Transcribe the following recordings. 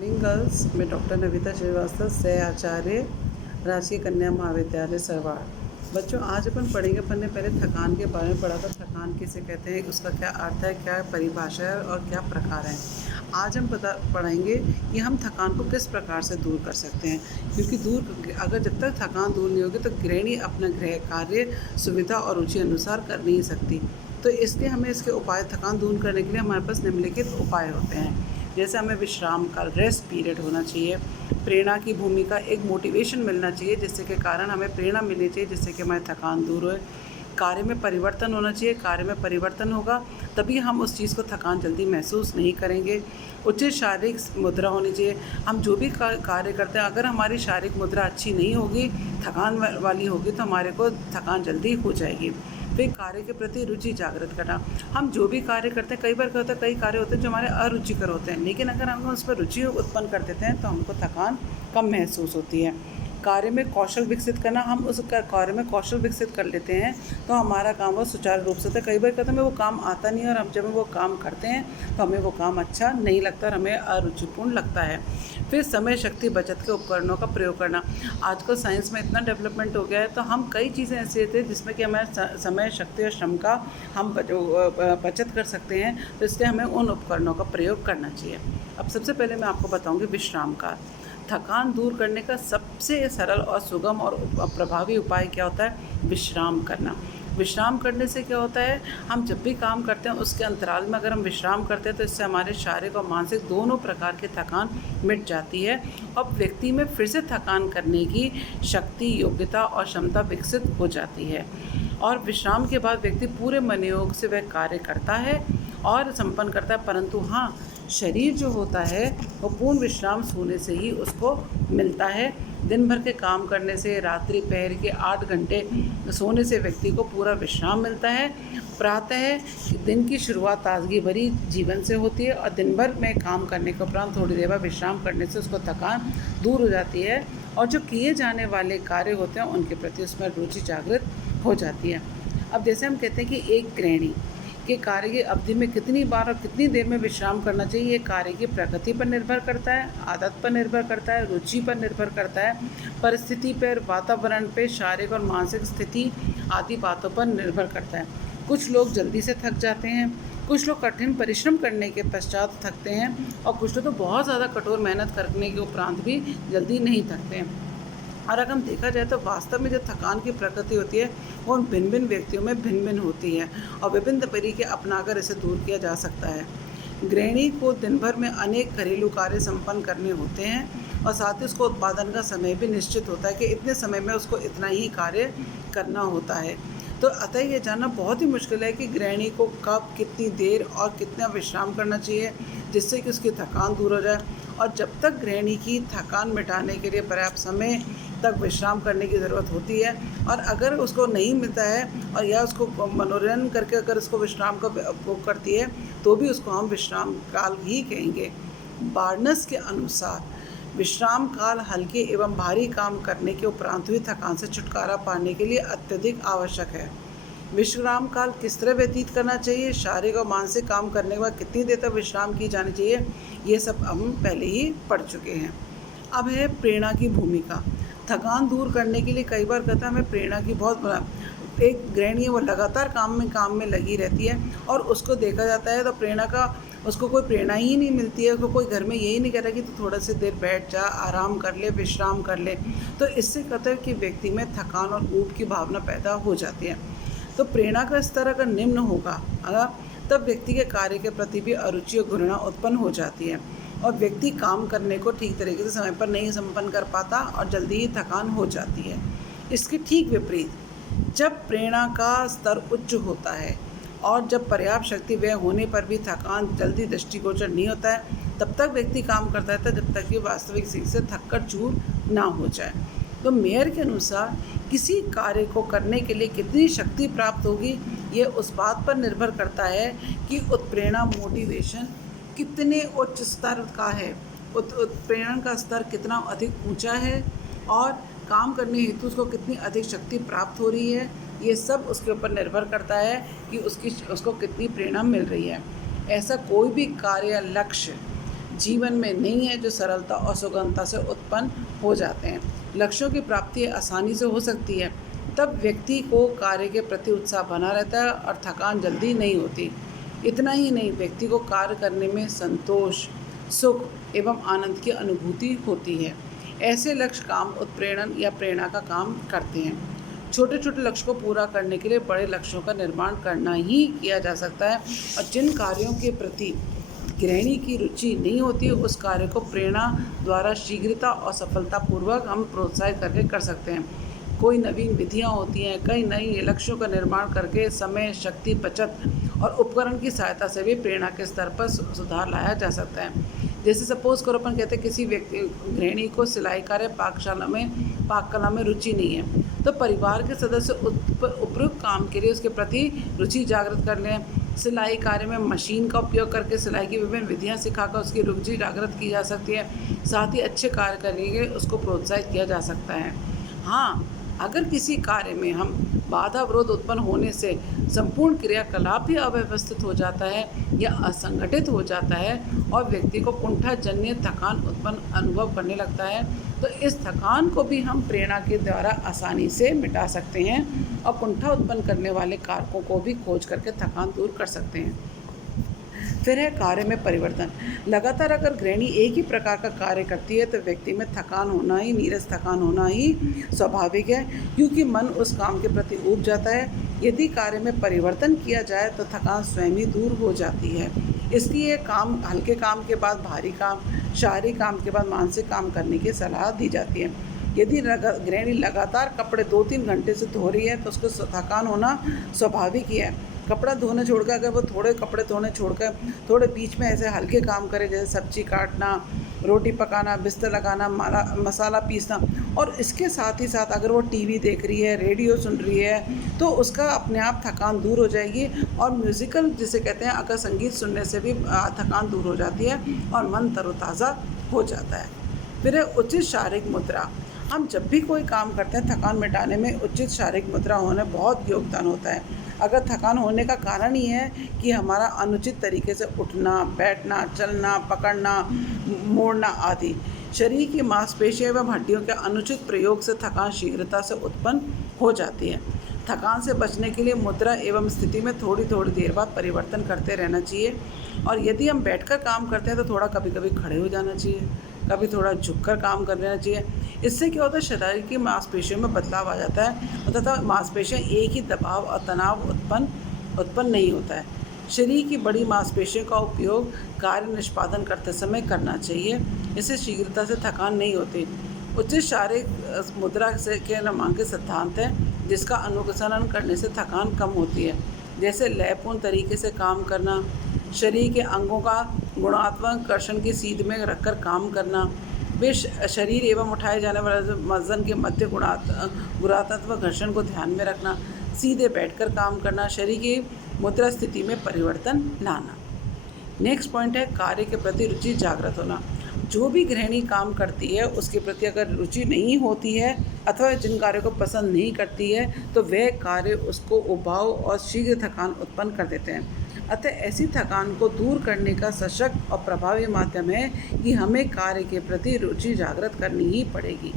Morning girls. मैं doctor Navita Srivastava, सह आचार्य, राजकीय कन्या महाविद्यालय सरवाड़। बच्चों, आज अपन पढ़ेंगे। अपन ने पहले थकान के बारे में पढ़ा था। थकान किसे कहते हैं, उसका क्या अर्थ है, क्या परिभाषा है और क्या प्रकार है। आज हम पढ़ेंगे कि हम थकान को किस प्रकार से दूर कर सकते हैं, क्योंकि अगर जब तक थकान दूर नहीं होगी तो गृहिणी अपना गृह कार्य सुविधा और रुचि अनुसार कर नहीं सकती। तो इसलिए हमें इसके उपाय, थकान दूर करने के लिए हमारे पास निम्नलिखित उपाय होते हैं। जैसे हमें विश्राम का रेस्ट पीरियड होना चाहिए, प्रेरणा की भूमिका, एक मोटिवेशन मिलना चाहिए जिससे के कारण हमें प्रेरणा मिलनी चाहिए, जिससे कि हमारी थकान दूर हो। कार्य में परिवर्तन होना चाहिए, कार्य में परिवर्तन होगा तभी हम उस चीज़ को थकान जल्दी महसूस नहीं करेंगे। उचित शारीरिक मुद्रा होनी चाहिए। हम जो भी कार्य करते हैं, अगर हमारी शारीरिक मुद्रा अच्छी नहीं होगी, थकान वाली होगी, तो हमारे को थकान जल्दी हो जाएगी। फिर कार्य के प्रति रुचि जागृत करना। हम जो भी कार्य करते हैं, कई बार क्या होता है, कई कार्य होते हैं जो हमारे अरुचिकर होते हैं, लेकिन अगर हम उस पर रुचि उत्पन्न कर देते हैं तो हमको थकान कम महसूस होती है। कार्य में कौशल विकसित करना। हम उस कार्य में कौशल विकसित कर लेते हैं तो हमारा काम वो सुचारू रूप से होता है। कई बार कहते हैं हमें वो काम आता नहीं है, और हम जब वो काम करते हैं तो हमें वो काम अच्छा नहीं लगता और हमें अरुचिपूर्ण लगता है। फिर समय शक्ति बचत के उपकरणों का प्रयोग करना। आजकल साइंस में इतना डेवलपमेंट हो गया है, तो हम कई चीज़ें ऐसी होती हैं जिसमें कि हमें समय शक्ति और श्रम का हम बचत कर सकते हैं, तो इसलिए हमें उन उपकरणों का प्रयोग करना चाहिए। अब सबसे पहले मैं आपको बताऊँगी विश्राम का। थकान दूर करने का सबसे सरल और सुगम और प्रभावी उपाय क्या होता है? विश्राम करना। विश्राम करने से क्या होता है, हम जब भी काम करते हैं उसके अंतराल में अगर हम विश्राम करते हैं तो इससे हमारे शारीरिक और मानसिक दोनों प्रकार की थकान मिट जाती है और व्यक्ति में फिर से थकान करने की शक्ति, योग्यता और क्षमता विकसित हो जाती है। और विश्राम के बाद व्यक्ति पूरे मनोयोग से वह कार्य करता है और संपन्न करता है, परंतु हाँ, शरीर जो होता है वो पूर्ण विश्राम सोने से ही उसको मिलता है। दिन भर के काम करने से, रात्रि पहर के 8 घंटे सोने से व्यक्ति को पूरा विश्राम मिलता है। प्रातः दिन की शुरुआत ताजगी भरी जीवन से होती है और दिन भर में काम करने के उपरांत थोड़ी देर बाद विश्राम करने से उसको थकान दूर हो जाती है और जो किए जाने वाले कार्य होते हैं उनके प्रति उसमें रुचि जागृत हो जाती है। अब जैसे हम कहते हैं कि एक गृहिणी के कार्य की अवधि में कितनी बार और कितनी देर में विश्राम करना चाहिए, ये कार्य की प्रकृति पर निर्भर करता है, आदत पर निर्भर करता है, रुचि पर निर्भर करता है, परिस्थिति पर, वातावरण पर, शारीरिक और मानसिक स्थिति आदि बातों पर निर्भर करता है। कुछ लोग जल्दी से थक जाते हैं, कुछ लोग कठिन परिश्रम करने के पश्चात थकते हैं और कुछ लोग तो बहुत ज़्यादा कठोर मेहनत करने के उपरांत भी जल्दी नहीं थकते हैं। और अगर हम देखा जाए तो वास्तव में जो थकान की प्रकृति होती है वो उन भिन्न भिन्न व्यक्तियों में भिन्न भिन्न होती है और विभिन्न तरीके अपनाकर इसे दूर किया जा सकता है। गृहिणी को दिन भर में अनेक घरेलू कार्य संपन्न करने होते हैं और साथ ही उसको उत्पादन का समय भी निश्चित होता है कि इतने समय में उसको इतना ही कार्य करना होता है। तो अतः ये जानना बहुत ही मुश्किल है कि गृहिणी को कब, कितनी देर और कितना विश्राम करना चाहिए जिससे कि उसकी थकान दूर हो जाए। और जब तक गृहिणी की थकान मिटाने के लिए पर्याप्त समय तक विश्राम करने की ज़रूरत होती है, और अगर उसको नहीं मिलता है और या उसको मनोरंजन करके अगर उसको विश्राम का उपयोग करती है तो भी उसको हम विश्राम काल ही कहेंगे। बार्नस के अनुसार विश्राम काल हल्के एवं भारी काम करने के उपरांत हुई थकान से छुटकारा पाने के लिए अत्यधिक आवश्यक है। विश्राम काल किस तरह व्यतीत करना चाहिए, शारीरिक और मानसिक काम करने के बाद कितनी देर तक विश्राम की जानी चाहिए, ये सब हम पहले ही पढ़ चुके हैं। अब है प्रेरणा की भूमिका। थकान दूर करने के लिए कई बार कहता है हमें प्रेरणा की बहुत, एक गृहिणी है वो लगातार काम में लगी रहती है और उसको देखा जाता है तो प्रेरणा का उसको कोई प्रेरणा ही नहीं मिलती है। उसको कोई घर में यही नहीं कह रहा कि तू थोड़ा सी देर बैठ जा, आराम कर ले, विश्राम कर ले। तो इससे कहता है कि व्यक्ति में थकान और ऊब की भावना पैदा हो जाती है। तो प्रेरणा का स्तर अगर निम्न होगा तब व्यक्ति के कार्य के प्रति भी अरुचि और घृणा उत्पन्न हो जाती है और व्यक्ति काम करने को ठीक तरीके से समय पर नहीं संपन्न कर पाता और जल्दी ही थकान हो जाती है। इसके ठीक विपरीत, जब प्रेरणा का स्तर उच्च होता है और जब पर्याप्त शक्ति व्यय होने पर भी थकान जल्दी दृष्टिगोचर नहीं होता है, तब तक व्यक्ति काम करता रहता है जब तक कि वास्तविक सीख से थककर चूर ना हो जाए। तो मेयर के अनुसार किसी कार्य को करने के लिए कितनी शक्ति प्राप्त होगी, ये उस बात पर निर्भर करता है कि उत्प्रेरणा, मोटिवेशन कितने उच्च स्तर का है, उत्प्रेरण का स्तर कितना अधिक ऊंचा है और काम करने हेतु उसको कितनी अधिक शक्ति प्राप्त हो रही है। ये सब उसके ऊपर निर्भर करता है कि उसको कितनी प्रेरणा मिल रही है। ऐसा कोई भी कार्य, लक्ष्य जीवन में नहीं है जो सरलता और सुगमता से उत्पन्न हो जाते हैं। लक्ष्यों की प्राप्ति आसानी से हो सकती है, तब व्यक्ति को कार्य के प्रति उत्साह बना रहता है और थकान जल्दी नहीं होती। इतना ही नहीं, व्यक्ति को कार्य करने में संतोष, सुख एवं आनंद की अनुभूति होती है। ऐसे लक्ष्य काम उत्प्रेरण या प्रेरणा का काम करते हैं। छोटे छोटे लक्ष्य को पूरा करने के लिए बड़े लक्ष्यों का निर्माण करना ही किया जा सकता है, और जिन कार्यों के प्रति गृहिणी की रुचि नहीं होती उस कार्य को प्रेरणा द्वारा शीघ्रता और सफलतापूर्वक हम प्रोत्साहित करके कर सकते हैं। कोई नवीन विधियां होती हैं, कई नई लक्ष्यों का निर्माण करके समय, शक्ति, बचत और उपकरण की सहायता से भी प्रेरणा के स्तर पर सुधार लाया जा सकता है। जैसे सपोज करो, अपन कहते हैं किसी व्यक्ति गृहिणी को सिलाई कार्य पाक कला में रुचि नहीं है, तो परिवार के सदस्य उपयुक्त काम के लिए उसके प्रति रुचि जागृत कर लें। सिलाई कार्य में मशीन का उपयोग करके सिलाई की विभिन्न विधियां सिखाकर उसकी रुचि जागृत की जा सकती है। साथ ही अच्छे कार्य करने के लिए उसको प्रोत्साहित किया जा सकता है। हाँ, अगर किसी कार्य में हम बाधा विरोध उत्पन्न होने से संपूर्ण क्रियाकलाप भी अव्यवस्थित हो जाता है या असंगठित हो जाता है और व्यक्ति को कुंठाजन्य थकान उत्पन्न अनुभव करने लगता है, तो इस थकान को भी हम प्रेरणा के द्वारा आसानी से मिटा सकते हैं और कुंठा उत्पन्न करने वाले कारकों को भी खोज करके थकान दूर कर सकते हैं। फिर है कार्य में परिवर्तन। लगातार अगर गृहिणी एक ही प्रकार का कार्य करती है तो व्यक्ति में थकान होना ही, नीरस थकान होना ही स्वाभाविक है, क्योंकि मन उस काम के प्रति ऊब जाता है। यदि कार्य में परिवर्तन किया जाए तो थकान स्वयं ही दूर हो जाती है। इसलिए हल्के काम के बाद भारी काम, शारीरिक काम के बाद मानसिक काम करने की सलाह दी जाती है। यदि गृहिणी लगातार कपड़े 2-3 घंटे से धो रही है तो उसको थकान होना स्वाभाविक ही है। कपड़ा धोने छोड़कर अगर वो थोड़े कपड़े धोने छोड़कर थोड़े बीच में ऐसे हल्के काम करे, जैसे सब्जी काटना, रोटी पकाना, बिस्तर लगाना, मसाला पीसना, और इसके साथ ही साथ अगर वो टीवी देख रही है, रेडियो सुन रही है, तो उसका अपने आप थकान दूर हो जाएगी। और म्यूज़िकल जिसे कहते हैं, अगर संगीत सुनने से भी थकान दूर हो जाती है और मन तरोताज़ा हो जाता है। फिर है उचित शारीरिक मुद्रा। हम जब भी कोई काम करते हैं, थकान मिटाने में उचित शारीरिक मुद्रा होने बहुत योगदान होता है। अगर थकान होने का कारण ही है कि हमारा अनुचित तरीके से उठना, बैठना, चलना, पकड़ना, मोड़ना आदि, शरीर की मांसपेशियों एवं हड्डियों के अनुचित प्रयोग से थकान शीघ्रता से उत्पन्न हो जाती है। थकान से बचने के लिए मुद्रा एवं स्थिति में थोड़ी थोड़ी देर बाद परिवर्तन करते रहना चाहिए। और यदि हम बैठकर काम करते हैं तो थोड़ा कभी कभी खड़े हो जाना चाहिए, कभी थोड़ा झुककर काम कर लेना चाहिए। इससे क्या होता है, शरीर की मांसपेशियों में बदलाव आ जाता है तथा मांसपेशियाँ एक ही दबाव और तनाव उत्पन्न नहीं होता है। शरीर की बड़ी मांसपेशियों का उपयोग कार्य निष्पादन करते समय करना चाहिए। इससे शीघ्रता से थकान नहीं होती। उचित शारीरिक मुद्रा से के नामांकित सिद्धांत है जिसका अनुसरण करने से थकान कम होती है। जैसे लयपूर्ण तरीके से काम करना, शरीर के अंगों का गुणात्मक कर्षण की सीध में रखकर काम करना, वे शरीर एवं उठाए जाने वाले वजन के मध्य गुणात्मक घर्षण को ध्यान में रखना, सीधे बैठकर काम करना, शरीर की मुद्रा स्थिति में परिवर्तन लाना। नेक्स्ट पॉइंट है कार्य के प्रति रुचि जागृत होना। जो भी गृहिणी काम करती है उसके प्रति अगर रुचि नहीं होती है अथवा जिन कार्यों को पसंद नहीं करती है तो वह कार्य उसको उबाऊ और शीघ्र थकान उत्पन्न कर देते हैं। अतः ऐसी थकान को दूर करने का सशक्त और प्रभावी माध्यम है कि हमें कार्य के प्रति रुचि जागृत करनी ही पड़ेगी।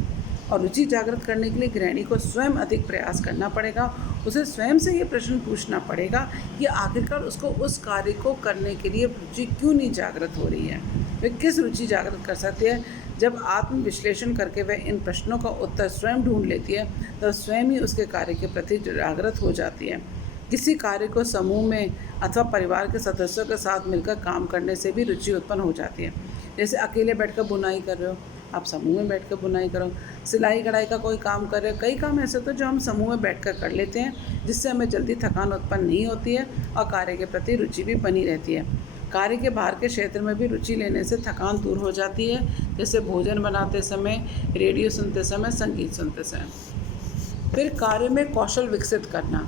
और रुचि जागृत करने के लिए गृहिणी को स्वयं अधिक प्रयास करना पड़ेगा। उसे स्वयं से ये प्रश्न पूछना पड़ेगा कि आखिरकार उसको उस कार्य को करने के लिए रुचि क्यों नहीं जागृत हो रही है, वह किस रुचि जागृत कर सकती है। जब आत्मविश्लेषण करके वह इन प्रश्नों का उत्तर स्वयं ढूंढ लेती है तो स्वयं ही उसके कार्य के प्रति जागृत हो जाती है। किसी कार्य को समूह में अथवा परिवार के सदस्यों के साथ मिलकर काम करने से भी रुचि उत्पन्न हो जाती है। जैसे अकेले बैठकर बुनाई कर रहे हो, आप समूह में बैठकर बुनाई करो। सिलाई कढ़ाई का कोई काम कर रहे हो, कई काम ऐसे होते हैं जो हम समूह में बैठकर कर लेते हैं, जिससे हमें जल्दी थकान उत्पन्न नहीं होती है और कार्य के प्रति रुचि भी बनी रहती है। कार्य के बाहर के क्षेत्र में भी रुचि लेने से थकान दूर हो जाती है, जैसे भोजन बनाते समय, रेडियो सुनते समय, संगीत सुनते समय। फिर कार्य में कौशल विकसित करना।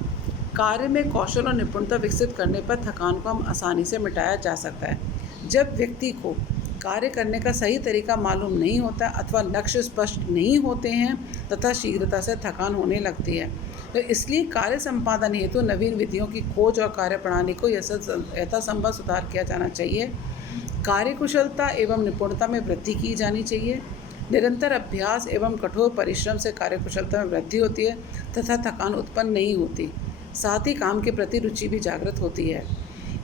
कार्य में कौशल और निपुणता विकसित करने पर थकान को हम आसानी से मिटाया जा सकता है। जब व्यक्ति को कार्य करने का सही तरीका मालूम नहीं होता अथवा लक्ष्य स्पष्ट नहीं होते हैं तथा शीघ्रता से थकान होने लगती है, तो इसलिए कार्य संपादन हेतु नवीन विधियों की खोज और कार्यप्रणाली को यथासंभव सुधार किया जाना चाहिए। कार्यकुशलता एवं निपुणता में वृद्धि की जानी चाहिए। निरंतर अभ्यास एवं कठोर परिश्रम से कार्यकुशलता में वृद्धि होती है तथा थकान उत्पन्न नहीं होती। साथ ही काम के प्रति रुचि भी जागृत होती है।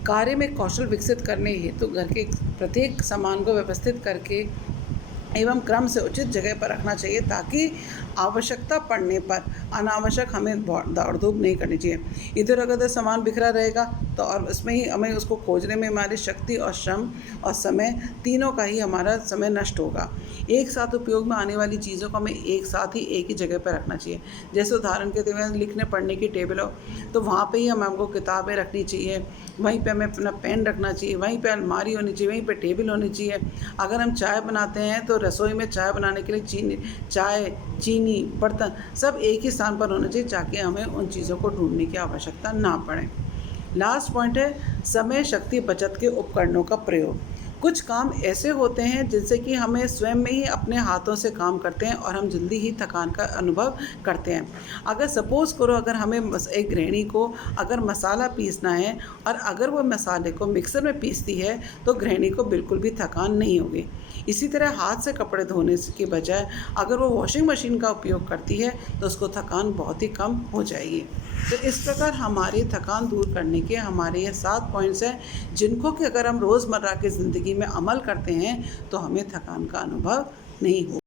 कार्य में कौशल विकसित करने हेतु घर के प्रत्येक सामान को व्यवस्थित करके एवं क्रम से उचित जगह पर रखना चाहिए ताकि आवश्यकता पड़ने पर अनावश्यक हमें दौड़ धूप नहीं करनी चाहिए। इधर अगर सामान बिखरा रहेगा तो और उसमें ही हमें उसको खोजने में हमारी शक्ति और श्रम और समय तीनों का ही हमारा समय नष्ट होगा। एक साथ उपयोग में आने वाली चीज़ों को हमें एक साथ ही एक ही जगह पर रखना चाहिए। जैसे उदाहरण के तौर पर लिखने पढ़ने की टेबल हो तो वहाँ पे ही हमको किताबें रखनी चाहिए, वहीं पे हमें अपना पेन रखना चाहिए, वहीं पे अलमारी होनी चाहिए, वहीं पे टेबल होनी चाहिए। अगर हम चाय बनाते हैं तो रसोई में चाय बनाने के लिए चीनी, बर्तन सब एक ही स्थान पर होना चाहिए ताकि हमें उन चीज़ों को ढूंढने की आवश्यकता ना पड़े। लास्ट पॉइंट है समय शक्ति बचत के उपकरणों का प्रयोग। कुछ काम ऐसे होते हैं जिनसे कि हमें स्वयं में ही अपने हाथों से काम करते हैं और हम जल्दी ही थकान का अनुभव करते हैं। अगर सपोज़ करो अगर हमें एक गृहिणी को अगर मसाला पीसना है और अगर वो मसाले को मिक्सर में पीसती है तो गृहिणी को बिल्कुल भी थकान नहीं होगी। इसी तरह हाथ से कपड़े धोने की बजाय अगर वो वॉशिंग मशीन का उपयोग करती है तो उसको थकान बहुत ही कम हो जाएगी। तो इस प्रकार हमारी थकान दूर करने के हमारे ये 7 पॉइंट्स हैं जिनको कि अगर हम रोज़मर्रा की ज़िंदगी में अमल करते हैं तो हमें थकान का अनुभव नहीं हो।